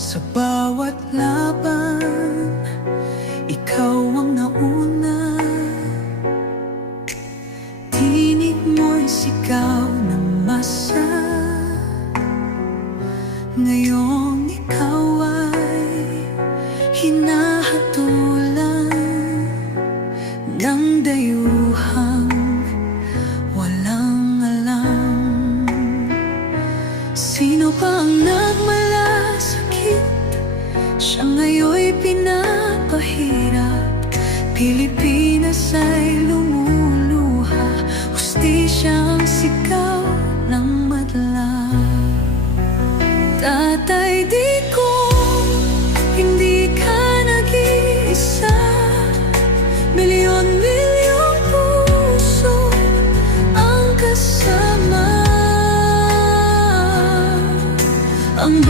Sa bawat laban, ikaw ang nauna. Tinig mo'y sigaw ng masa. Ngayong ikaw ay hinahatulan ng dayuhang walang alam. Sino pa ang nagmalasakit? Siya ngayon'y pinapahirap. Pilipinas ay lumuluha. Hustisya ang sigaw ng madla. Tatay, di